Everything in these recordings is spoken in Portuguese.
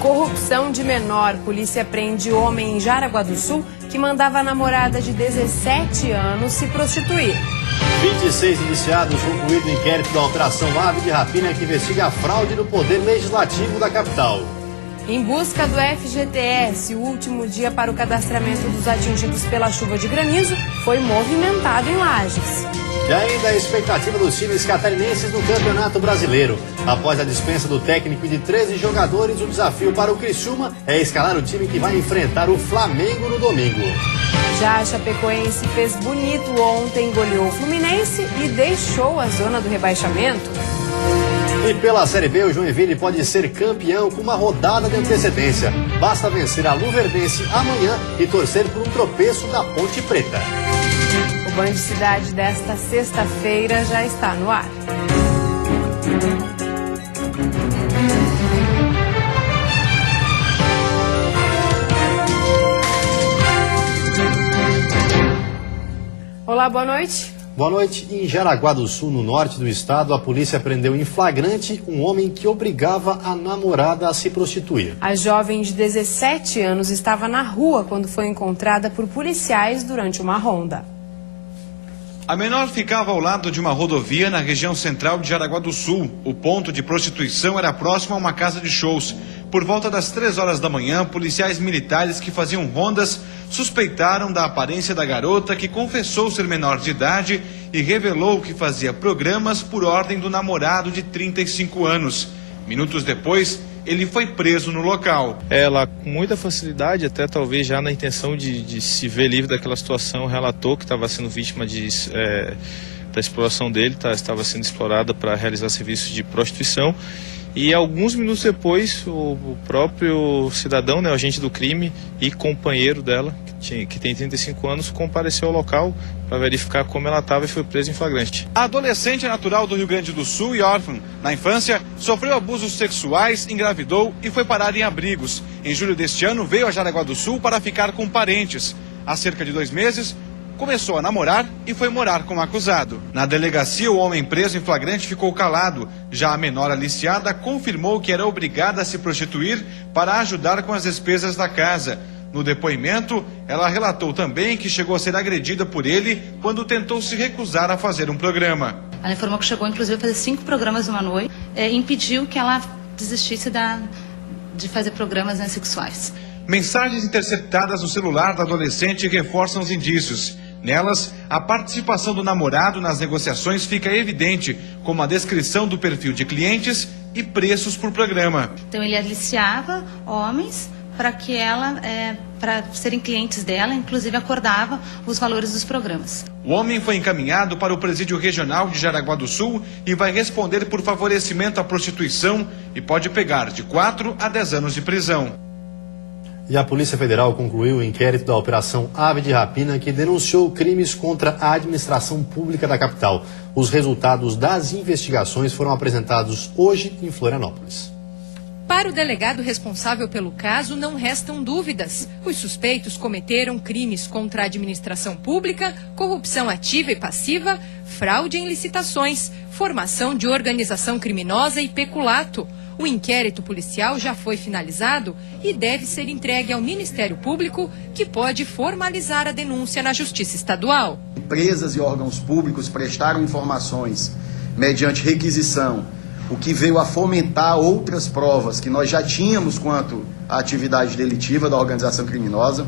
Corrupção de menor. Polícia prende homem em Jaraguá do Sul que mandava a namorada de 17 anos se prostituir. 26 iniciados, concluído o inquérito da Operação Ave de Rapina que investiga a fraude no Poder Legislativo da capital. Em busca do FGTS, o último dia para o cadastramento dos atingidos pela chuva de granizo foi movimentado em Lages. E ainda a expectativa dos times catarinenses no Campeonato Brasileiro. Após a dispensa do técnico e de 13 jogadores, o desafio para o Criciúma é escalar o time que vai enfrentar o Flamengo no domingo. Já a Chapecoense fez bonito ontem, goleou o Fluminense e deixou a zona do rebaixamento. E pela Série B, o Joinville pode ser campeão com uma rodada de antecedência. Basta vencer a Luverdense amanhã e torcer por um tropeço da Ponte Preta. O Band Cidade desta sexta-feira já está no ar. Olá, boa noite. Boa noite. Em Jaraguá do Sul, no norte do estado, a polícia prendeu em flagrante um homem que obrigava a namorada a se prostituir. A jovem de 17 anos estava na rua quando foi encontrada por policiais durante uma ronda. A menor ficava ao lado de uma rodovia na região central de Jaraguá do Sul. O ponto de prostituição era próximo a uma casa de shows. Por volta das 3 horas da manhã, policiais militares que faziam rondas suspeitaram da aparência da garota, que confessou ser menor de idade e revelou que fazia programas por ordem do namorado de 35 anos. Minutos depois, ele foi preso no local. Ela, com muita facilidade, até talvez já na intenção de se ver livre daquela situação, relatou que estava sendo vítima da exploração dele, estava sendo explorada para realizar serviços de prostituição. E alguns minutos depois, o próprio cidadão, o agente do crime e companheiro dela, que tem 35 anos, compareceu ao local para verificar como ela estava e foi presa em flagrante. A adolescente é natural do Rio Grande do Sul e órfã. Na infância, sofreu abusos sexuais, engravidou e foi parar em abrigos. Em julho deste ano, veio a Jaraguá do Sul para ficar com parentes. Há cerca de 2 meses, começou a namorar e foi morar com o acusado. Na delegacia, o homem preso em flagrante ficou calado. Já a menor aliciada confirmou que era obrigada a se prostituir para ajudar com as despesas da casa. No depoimento, ela relatou também que chegou a ser agredida por ele quando tentou se recusar a fazer um programa. Ela informou que chegou, inclusive, a fazer 5 programas numa noite e impediu que ela desistisse de fazer programas sexuais. Mensagens interceptadas no celular da adolescente reforçam os indícios. Nelas, a participação do namorado nas negociações fica evidente, como a descrição do perfil de clientes e preços por programa. Então ele aliciava homens para que para serem clientes dela, inclusive acordava os valores dos programas. O homem foi encaminhado para o Presídio Regional de Jaraguá do Sul e vai responder por favorecimento à prostituição e pode pegar de 4 a 10 anos de prisão. E a Polícia Federal concluiu o inquérito da Operação Ave de Rapina, que denunciou crimes contra a administração pública da capital. Os resultados das investigações foram apresentados hoje em Florianópolis. Para o delegado responsável pelo caso, não restam dúvidas. Os suspeitos cometeram crimes contra a administração pública, corrupção ativa e passiva, fraude em licitações, formação de organização criminosa e peculato. O inquérito policial já foi finalizado e deve ser entregue ao Ministério Público, que pode formalizar a denúncia na Justiça Estadual. Empresas e órgãos públicos prestaram informações mediante requisição, o que veio a fomentar outras provas que nós já tínhamos quanto à atividade delitiva da organização criminosa,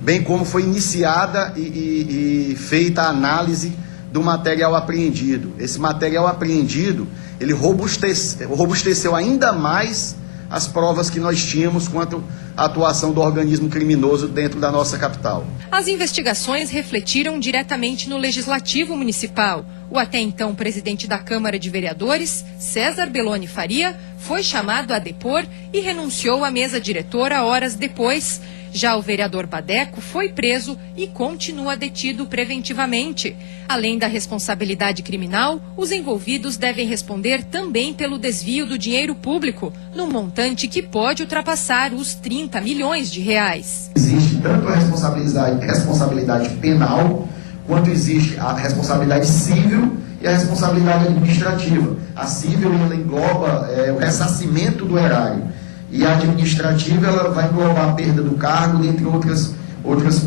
bem como foi iniciada e feita a análise do material apreendido. Esse material apreendido, ele robusteceu ainda mais as provas que nós tínhamos quanto à atuação do organismo criminoso dentro da nossa capital. As investigações refletiram diretamente no Legislativo Municipal. O até então presidente da Câmara de Vereadores, César Belloni Faria, foi chamado a depor e renunciou à mesa diretora horas depois. Já o vereador Badeco foi preso e continua detido preventivamente. Além da responsabilidade criminal, os envolvidos devem responder também pelo desvio do dinheiro público, num montante que pode ultrapassar os 30 milhões de reais. Existe tanto a responsabilidade penal, quanto existe a responsabilidade civil e a responsabilidade administrativa. A civil ela engloba o ressarcimento do erário. E a administrativa ela vai englobar a perda do cargo, dentre outras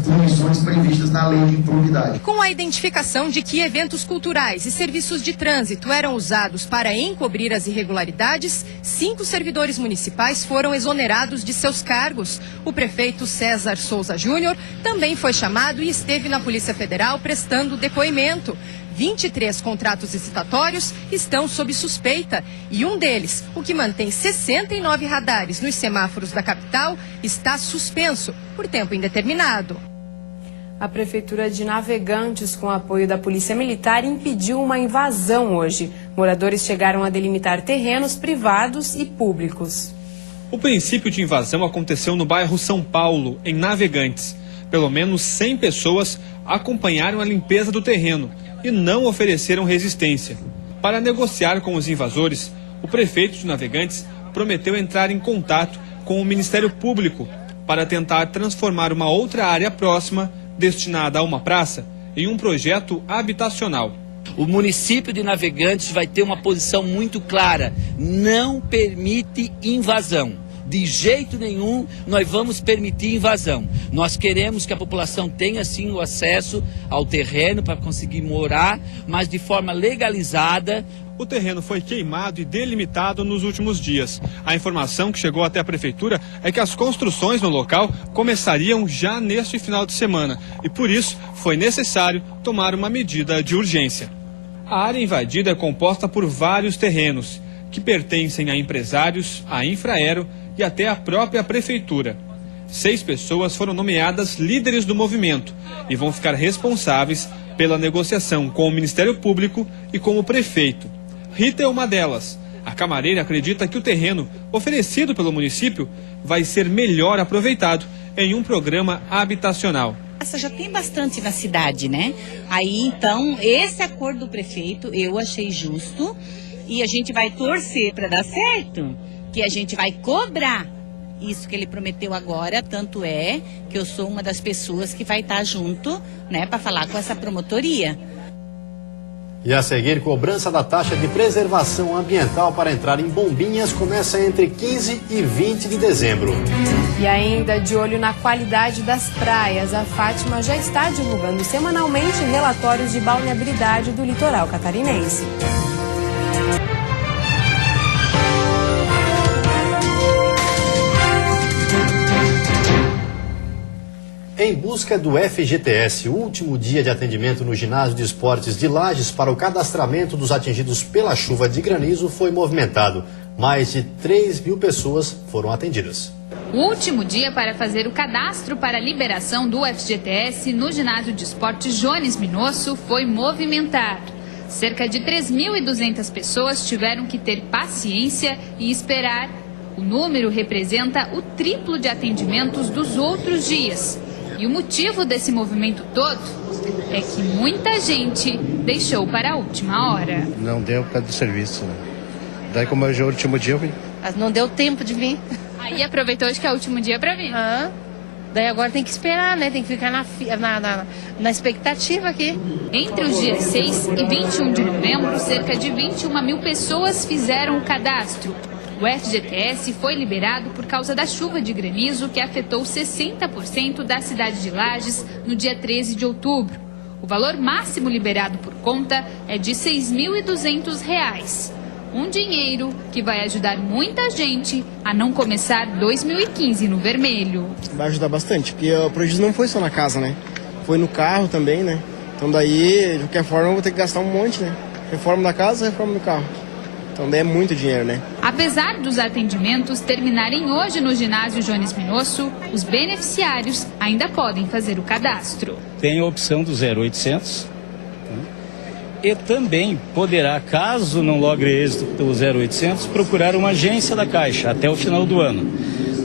punições previstas na lei de improbidade. Com a identificação de que eventos culturais e serviços de trânsito eram usados para encobrir as irregularidades, 5 servidores municipais foram exonerados de seus cargos. O prefeito César Souza Júnior também foi chamado e esteve na Polícia Federal prestando depoimento. 23 contratos licitatórios estão sob suspeita e um deles, o que mantém 69 radares nos semáforos da capital, está suspenso por tempo indeterminado. A Prefeitura de Navegantes, com apoio da Polícia Militar, impediu uma invasão hoje. Moradores chegaram a delimitar terrenos privados e públicos. O princípio de invasão aconteceu no bairro São Paulo, em Navegantes. Pelo menos 100 pessoas acompanharam a limpeza do terreno e não ofereceram resistência. Para negociar com os invasores, o prefeito de Navegantes prometeu entrar em contato com o Ministério Público para tentar transformar uma outra área próxima, destinada a uma praça, em um projeto habitacional. O município de Navegantes vai ter uma posição muito clara: não permite invasão. De jeito nenhum nós vamos permitir invasão. Nós queremos que a população tenha sim o acesso ao terreno para conseguir morar, mas de forma legalizada. O terreno foi queimado e delimitado nos últimos dias. A informação que chegou até a prefeitura é que as construções no local começariam já neste final de semana e por isso foi necessário tomar uma medida de urgência. A área invadida é composta por vários terrenos que pertencem a empresários, a Infraero e até a própria prefeitura. 6 pessoas foram nomeadas líderes do movimento e vão ficar responsáveis pela negociação com o Ministério Público e com o prefeito. Rita é uma delas. A camareira acredita que o terreno oferecido pelo município vai ser melhor aproveitado em um programa habitacional. Essa já tem bastante na cidade, né? Aí, então, esse acordo do prefeito eu achei justo e a gente vai torcer para dar certo, que a gente vai cobrar isso que ele prometeu agora, tanto é que eu sou uma das pessoas que vai estar junto, né, para falar com essa promotoria. E a seguir, cobrança da taxa de preservação ambiental para entrar em Bombinhas começa entre 15 e 20 de dezembro. E ainda de olho na qualidade das praias, a Fátima já está divulgando semanalmente relatórios de balneabilidade do litoral catarinense. Em busca do FGTS, o último dia de atendimento no ginásio de esportes de Lages para o cadastramento dos atingidos pela chuva de granizo foi movimentado. Mais de 3.000 pessoas foram atendidas. O último dia para fazer o cadastro para a liberação do FGTS no ginásio de esportes Jones Minosso foi movimentado. Cerca de 3.200 pessoas tiveram que ter paciência e esperar. O número representa o triplo de atendimentos dos outros dias. E o motivo desse movimento todo é que muita gente deixou para a última hora. Não deu por causa do serviço. Daí, como hoje é o último dia, eu vim. Mas não deu tempo de vir. Aí aproveitou hoje que é o último dia para vir. Daí agora tem que esperar, né? Tem que ficar na expectativa aqui. Entre os dias 6 e 21 de novembro, cerca de 21.000 pessoas fizeram o cadastro. O FGTS foi liberado por causa da chuva de granizo que afetou 60% da cidade de Lages no dia 13 de outubro. O valor máximo liberado por conta é de R$ 6.200. Um dinheiro que vai ajudar muita gente a não começar 2015 no vermelho. Vai ajudar bastante, porque o prejuízo não foi só na casa, né? Foi no carro também, né? Então daí, de qualquer forma, eu vou ter que gastar um monte, né? Reforma da casa, reforma do carro. Então daí é muito dinheiro, né? Apesar dos atendimentos terminarem hoje no ginásio Jones Minosso, os beneficiários ainda podem fazer o cadastro. Tem a opção do 0800 e também poderá, caso não logre êxito do 0800, procurar uma agência da Caixa até o final do ano,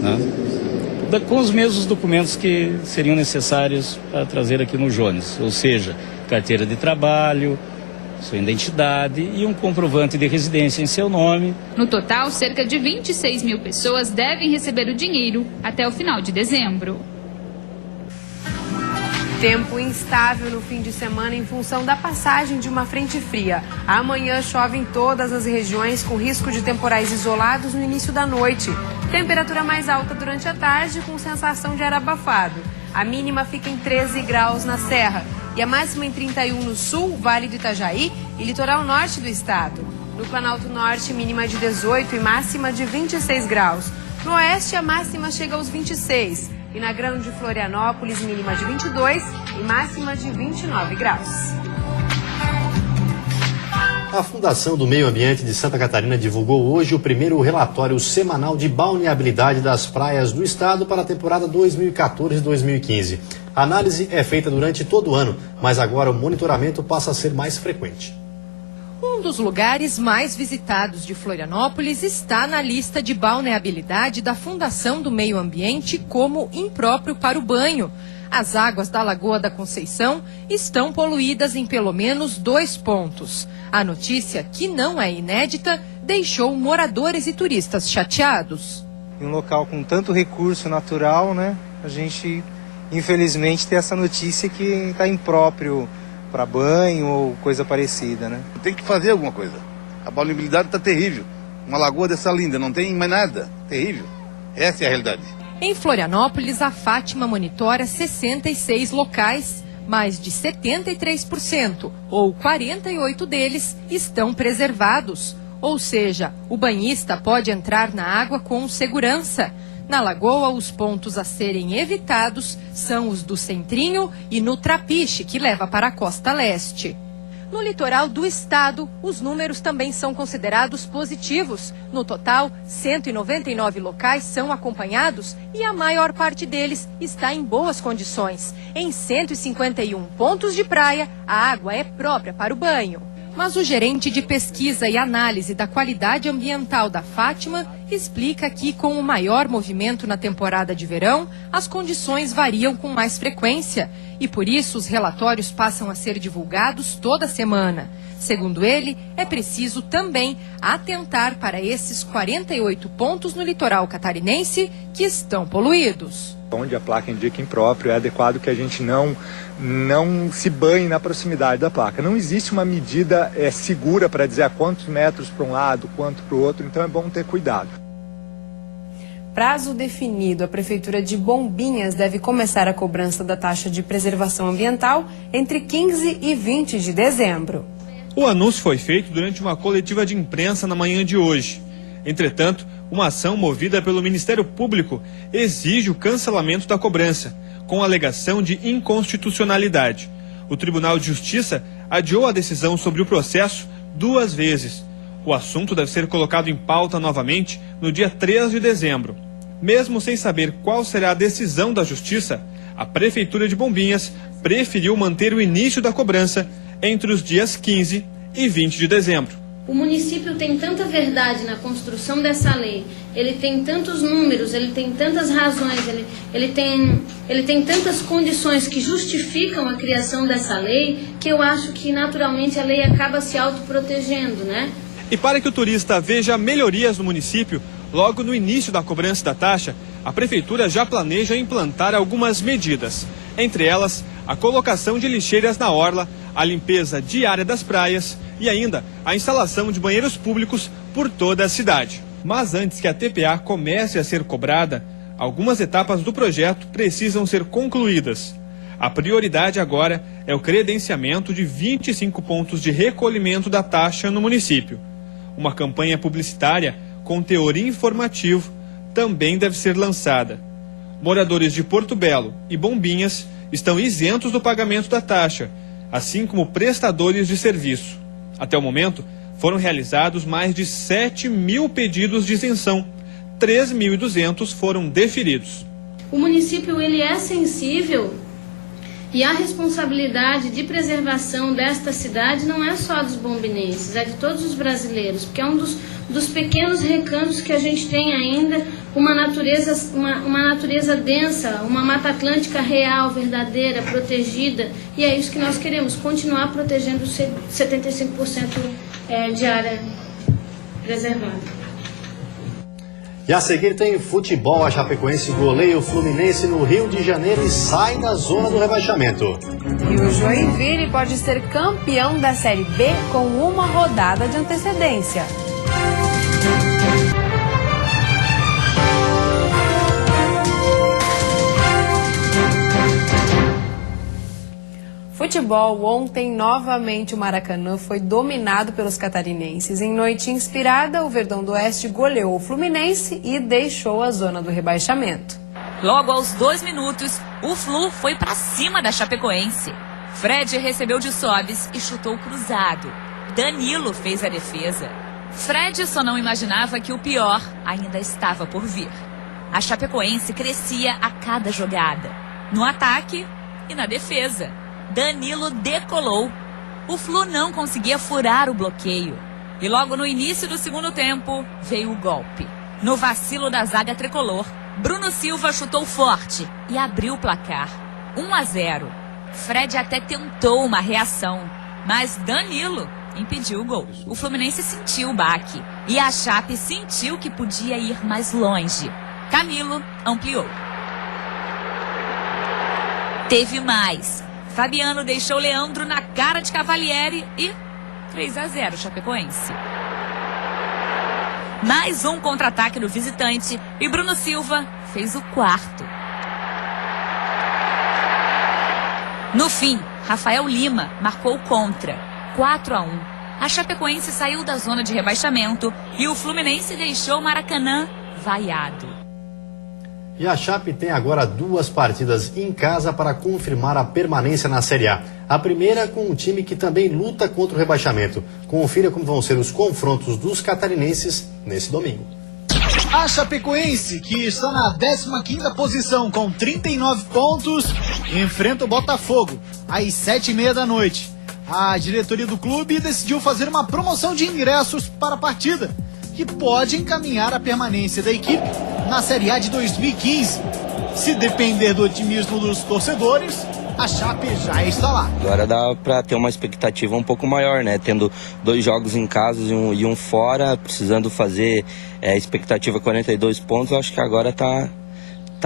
né? Com os mesmos documentos que seriam necessários para trazer aqui no Jones, ou seja, carteira de trabalho, sua identidade e um comprovante de residência em seu nome. No total, cerca de 26.000 pessoas devem receber o dinheiro até o final de dezembro. Tempo instável no fim de semana em função da passagem de uma frente fria. Amanhã chove em todas as regiões com risco de temporais isolados no início da noite. Temperatura mais alta durante a tarde, com sensação de ar abafado. A mínima fica em 13 graus na Serra e a máxima em 31 no sul, Vale do Itajaí e litoral norte do estado. No Planalto Norte, mínima de 18 e máxima de 26 graus. No oeste, a máxima chega aos 26. E na Grande Florianópolis, mínima de 22 e máxima de 29 graus. A Fundação do Meio Ambiente de Santa Catarina divulgou hoje o primeiro relatório semanal de balneabilidade das praias do estado para a temporada 2014-2015. A análise é feita durante todo o ano, mas agora o monitoramento passa a ser mais frequente. Um dos lugares mais visitados de Florianópolis está na lista de balneabilidade da Fundação do Meio Ambiente como impróprio para o banho. As águas da Lagoa da Conceição estão poluídas em pelo menos 2 pontos. A notícia, que não é inédita, deixou moradores e turistas chateados. Em um local com tanto recurso natural, né, a gente, infelizmente, tem essa notícia que está impróprio para banho ou coisa parecida, né? Tem que fazer alguma coisa. A balneabilidade está terrível. Uma lagoa dessa linda, não tem mais nada. Terrível. Essa é a realidade. Em Florianópolis, a Fátima monitora 66 locais. Mais de 73%, ou 48 deles, estão preservados. Ou seja, o banhista pode entrar na água com segurança. Na lagoa, os pontos a serem evitados são os do Centrinho e no Trapiche, que leva para a costa leste. No litoral do estado, os números também são considerados positivos. No total, 199 locais são acompanhados e a maior parte deles está em boas condições. Em 151 pontos de praia, a água é própria para o banho. Mas o gerente de pesquisa e análise da qualidade ambiental da Fátima explica que, com o maior movimento na temporada de verão, as condições variam com mais frequência e, por isso, os relatórios passam a ser divulgados toda semana. Segundo ele, é preciso também atentar para esses 48 pontos no litoral catarinense que estão poluídos. Onde a placa indica impróprio, é adequado que a gente não se banhe na proximidade da placa. Não existe uma medida segura para dizer a quantos metros para um lado, quanto para o outro, então é bom ter cuidado. Prazo definido, a Prefeitura de Bombinhas deve começar a cobrança da taxa de preservação ambiental entre 15 e 20 de dezembro. O anúncio foi feito durante uma coletiva de imprensa na manhã de hoje. Entretanto, uma ação movida pelo Ministério Público exige o cancelamento da cobrança, com alegação de inconstitucionalidade. O Tribunal de Justiça adiou a decisão sobre o processo 2 vezes. O assunto deve ser colocado em pauta novamente no dia 3 de dezembro. Mesmo sem saber qual será a decisão da Justiça, a Prefeitura de Bombinhas preferiu manter o início da cobrança entre os dias 15 e 20 de dezembro. O município tem tanta verdade na construção dessa lei, ele tem tantos números, ele tem tantas razões, ele tem tantas condições que justificam a criação dessa lei, que eu acho que naturalmente a lei acaba se autoprotegendo, né? E para que o turista veja melhorias no município, logo no início da cobrança da taxa, a Prefeitura já planeja implantar algumas medidas. Entre elas, a colocação de lixeiras na orla, a limpeza diária das praias e ainda a instalação de banheiros públicos por toda a cidade. Mas antes que a TPA comece a ser cobrada, algumas etapas do projeto precisam ser concluídas. A prioridade agora é o credenciamento de 25 pontos de recolhimento da taxa no município. Uma campanha publicitária com teor informativo também deve ser lançada. Moradores de Porto Belo e Bombinhas estão isentos do pagamento da taxa, assim como prestadores de serviço. Até o momento, foram realizados mais de 7.000 pedidos de isenção. 3.200 foram deferidos. O município ele é sensível e a responsabilidade de preservação desta cidade não é só dos bombinenses, é de todos os brasileiros, porque é um dos pequenos recantos que a gente tem ainda, uma natureza densa, uma Mata Atlântica real, verdadeira, protegida, e é isso que nós queremos, continuar protegendo 75% de área preservada. E a seguir tem futebol. A Chapecoense goleia o Fluminense no Rio de Janeiro e sai da zona do rebaixamento. E o Joinville pode ser campeão da Série B com uma rodada de antecedência. futebol, ontem novamente o Maracanã foi dominado pelos catarinenses. Em noite inspirada, o Verdão do Oeste goleou o Fluminense e deixou a zona do rebaixamento. Logo aos 2 minutos, o Flu foi para cima da Chapecoense. Fred recebeu de Sobis e chutou cruzado. Danilo fez a defesa. Fred só não imaginava que o pior ainda estava por vir. A Chapecoense crescia a cada jogada, no ataque e na defesa. Danilo decolou. O Flu não conseguia furar o bloqueio. E logo no início do segundo tempo, veio o golpe. No vacilo da zaga tricolor, Bruno Silva chutou forte e abriu o placar. 1-0. Fred até tentou uma reação, mas Danilo impediu o gol. O Fluminense sentiu o baque e a Chape sentiu que podia ir mais longe. Camilo ampliou. Teve mais. Fabiano deixou Leandro na cara de Cavalieri e 3-0 Chapecoense. Mais um contra-ataque do visitante e Bruno Silva fez o 4º. No fim, Rafael Lima marcou contra, 4-1. A Chapecoense saiu da zona de rebaixamento e o Fluminense deixou o Maracanã vaiado. E a Chape tem agora 2 partidas em casa para confirmar a permanência na Série A. A primeira com um time que também luta contra o rebaixamento. Confira como vão ser os confrontos dos catarinenses nesse domingo. A Chapecoense, que está na 15ª posição com 39 pontos, enfrenta o Botafogo às 7h30 da noite. A diretoria do clube decidiu fazer uma promoção de ingressos para a partida, que pode encaminhar a permanência da equipe na Série A de 2015. Se depender do otimismo dos torcedores, a Chape já está lá. Agora dá para ter uma expectativa um pouco maior, né? Tendo 2 jogos em casa e um fora, precisando fazer expectativa 42 pontos, eu acho que agora tá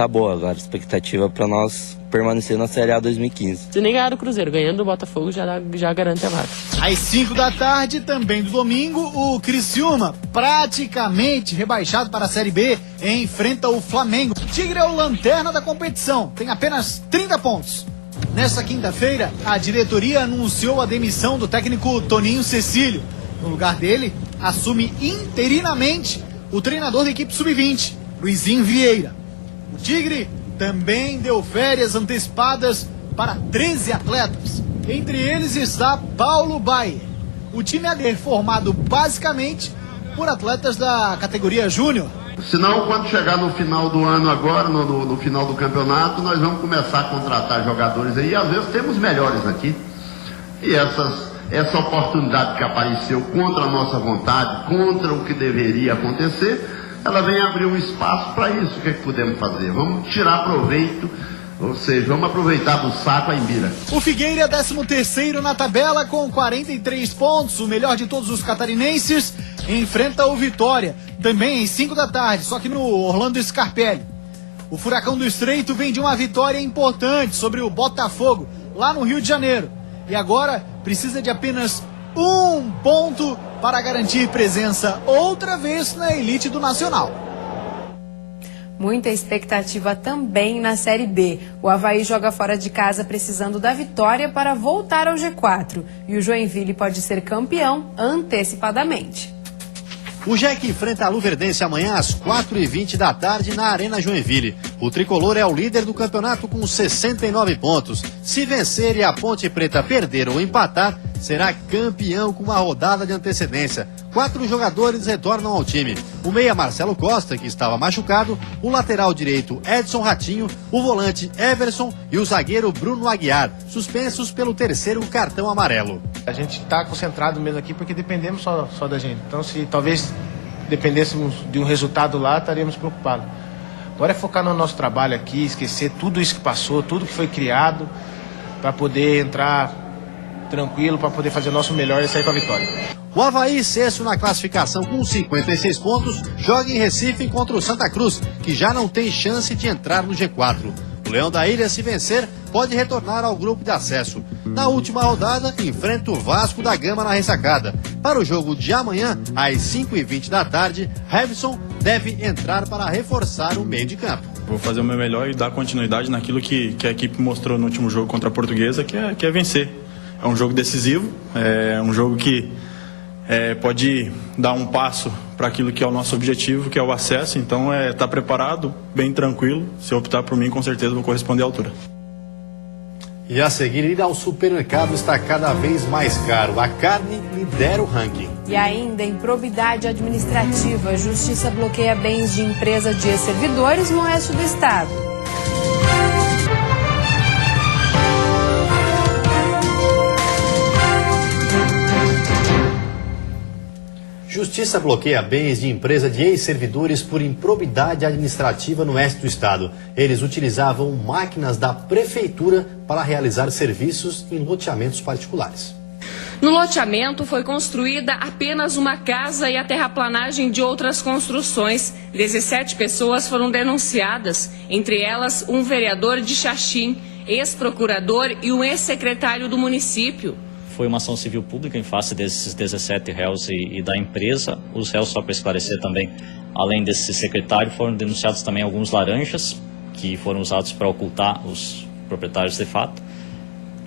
boa agora. A expectativa para nós permanecer na Série A 2015. Se nem ganhar do Cruzeiro, ganhando do Botafogo já garante a vaga. Às 5 da tarde, também do domingo, o Criciúma, praticamente rebaixado para a Série B, enfrenta o Flamengo. O Tigre é o lanterna da competição, tem apenas 30 pontos. Nesta quinta-feira, a diretoria anunciou a demissão do técnico Toninho Cecílio. No lugar dele, assume interinamente o treinador da equipe sub-20, Luizinho Vieira. O Tigre também deu férias antecipadas para 13 atletas. Entre eles está Paulo Baier. O time é formado basicamente por atletas da categoria júnior. Senão, quando chegar no final do ano agora, no final do campeonato, nós vamos começar a contratar jogadores aí. Às vezes temos melhores aqui. E essa oportunidade que apareceu contra a nossa vontade, contra o que deveria acontecer, ela vem abrir um espaço para isso. O que é que podemos fazer? Vamos tirar proveito, ou seja, vamos aproveitar do saco a Imbira. O Figueira é 13º na tabela com 43 pontos, o melhor de todos os catarinenses, enfrenta o Vitória, também às 5 da tarde, só que no Orlando Scarpelli. O Furacão do Estreito vem de uma vitória importante sobre o Botafogo, lá no Rio de Janeiro. E agora precisa de apenas 1 ponto para garantir presença outra vez na elite do Nacional. Muita expectativa também na Série B. O Avaí joga fora de casa precisando da vitória para voltar ao G4. E o Joinville pode ser campeão antecipadamente. O Jack enfrenta a Luverdense amanhã às 4h20 da tarde na Arena Joinville. O tricolor é o líder do campeonato com 69 pontos. Se vencer e a Ponte Preta perder ou empatar, será campeão com uma rodada de antecedência. 4 jogadores retornam ao time. O meia Marcelo Costa, que estava machucado, o lateral direito Edson Ratinho, o volante Everson e o zagueiro Bruno Aguiar, suspensos pelo 3º cartão amarelo. A gente está concentrado mesmo aqui porque dependemos só da gente. Então, se talvez dependêssemos de um resultado lá, estaríamos preocupados. Agora é focar no nosso trabalho aqui, esquecer tudo isso que passou, tudo que foi criado, para poder entrar tranquilo, para poder fazer o nosso melhor e sair com a vitória. O Avaí, sexto na classificação com 56 pontos, joga em Recife contra o Santa Cruz, que já não tem chance de entrar no G4. O Leão da Ilha, se vencer, pode retornar ao grupo de acesso. Na última rodada, enfrenta o Vasco da Gama na ressacada. Para o jogo de amanhã, às 5h20 da tarde, Revson deve entrar para reforçar o meio de campo. Vou fazer o meu melhor e dar continuidade naquilo que a equipe mostrou no último jogo contra a Portuguesa, que é vencer. é um jogo decisivo, é um jogo que pode dar um passo para aquilo que é o nosso objetivo, que é o acesso. Então, tá preparado, bem tranquilo. Se optar por mim, com certeza vou corresponder à altura. E a seguir, ir ao supermercado está cada vez mais caro. A carne lidera o ranking. E ainda, improbidade administrativa. A Justiça bloqueia bens de empresa de servidores no oeste do estado. Justiça bloqueia bens de empresa de ex-servidores por improbidade administrativa no oeste do estado. Eles utilizavam máquinas da prefeitura para realizar serviços em loteamentos particulares. No loteamento foi construída apenas uma casa e a terraplanagem de outras construções. 17 pessoas foram denunciadas, entre elas um vereador de Xaxim, ex-procurador e um ex-secretário do município. Foi uma ação civil pública em face desses 17 réus e da empresa. Os réus, só para esclarecer também, além desse secretário, foram denunciados também alguns laranjas, que foram usados para ocultar os proprietários de fato,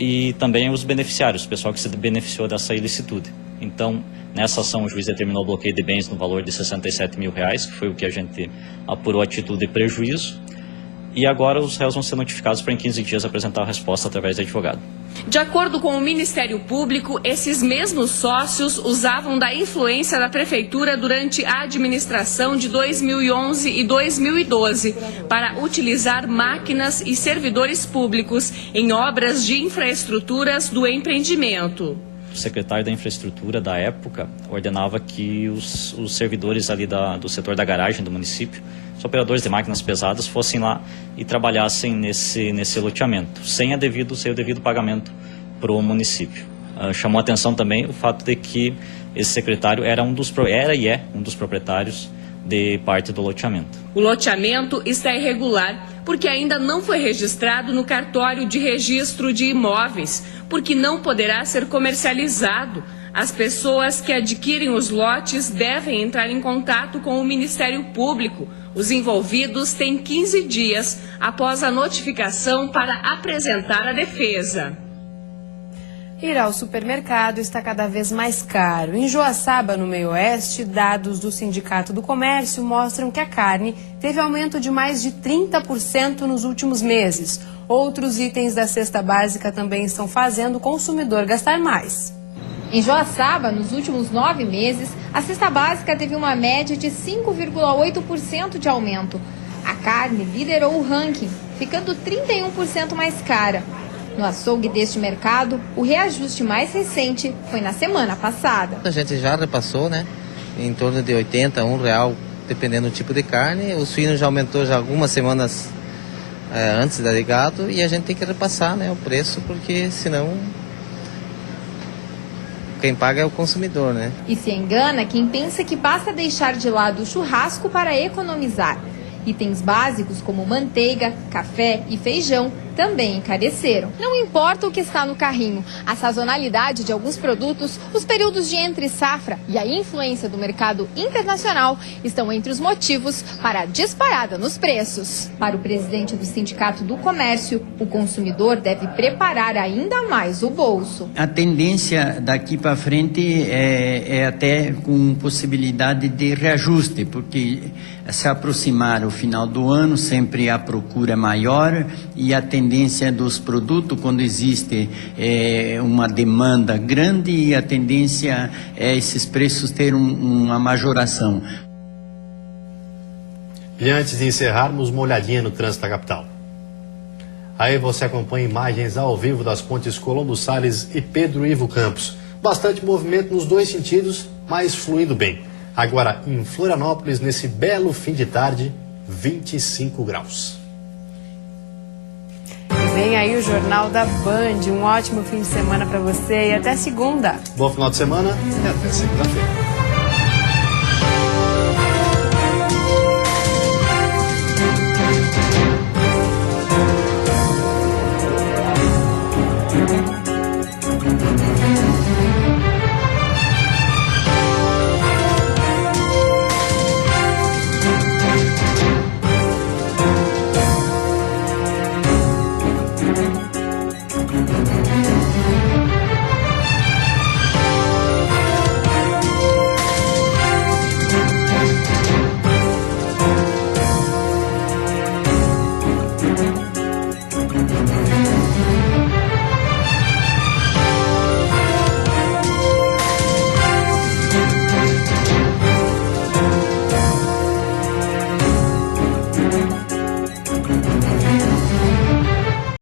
e também os beneficiários, o pessoal que se beneficiou dessa ilicitude. Então, nessa ação, o juiz determinou o bloqueio de bens no valor de R$67 mil, que foi o que a gente apurou a título de prejuízo, e agora os réus vão ser notificados para em 15 dias apresentar a resposta através de advogado. De acordo com o Ministério Público, esses mesmos sócios usavam da influência da Prefeitura durante a administração de 2011 e 2012 para utilizar máquinas e servidores públicos em obras de infraestruturas do empreendimento. O secretário da infraestrutura da época ordenava que os servidores ali do setor da garagem do município, os operadores de máquinas pesadas, fossem lá e trabalhassem nesse loteamento, sem o devido pagamento para o município. Chamou a atenção também o fato de que esse secretário era um dos proprietários de parte do loteamento. O loteamento está irregular porque ainda não foi registrado no cartório de registro de imóveis, porque não poderá ser comercializado. As pessoas que adquirem os lotes devem entrar em contato com o Ministério Público. Os envolvidos têm 15 dias após a notificação para apresentar a defesa. Ir ao supermercado está cada vez mais caro. Em Joaçaba, no meio-oeste, dados do Sindicato do Comércio mostram que a carne teve aumento de mais de 30% nos últimos meses. Outros itens da cesta básica também estão fazendo o consumidor gastar mais. Em Joaçaba, nos últimos 9 meses, a cesta básica teve uma média de 5,8% de aumento. A carne liderou o ranking, ficando 31% mais cara. No açougue deste mercado, o reajuste mais recente foi na semana passada. A gente já repassou, né? Em torno de R$80, R$1, dependendo do tipo de carne. O suíno já aumentou já algumas semanas antes da ligado e a gente tem que repassar, né, o preço, porque senão quem paga é o consumidor, né? E se engana quem pensa que basta deixar de lado o churrasco para economizar. Itens básicos como manteiga, café e feijão também encareceram. Não importa o que está no carrinho, a sazonalidade de alguns produtos, os períodos de entre-safra e a influência do mercado internacional estão entre os motivos para a disparada nos preços. Para o presidente do Sindicato do Comércio, o consumidor deve preparar ainda mais o bolso. A tendência daqui para frente é até com possibilidade de reajuste, porque se aproximar o final do ano, sempre a procura é maior e a tendência dos produtos, quando existe uma demanda grande, a tendência é esses preços ter uma majoração. E antes de encerrarmos, uma olhadinha no trânsito da capital. Aí você acompanha imagens ao vivo das pontes Colombo Salles e Pedro Ivo Campos. Bastante movimento nos dois sentidos, mas fluindo bem. Agora, em Florianópolis, nesse belo fim de tarde, 25 graus. E vem aí o Jornal da Band. Um ótimo fim de semana para você e até segunda. Bom final de semana e até segunda-feira.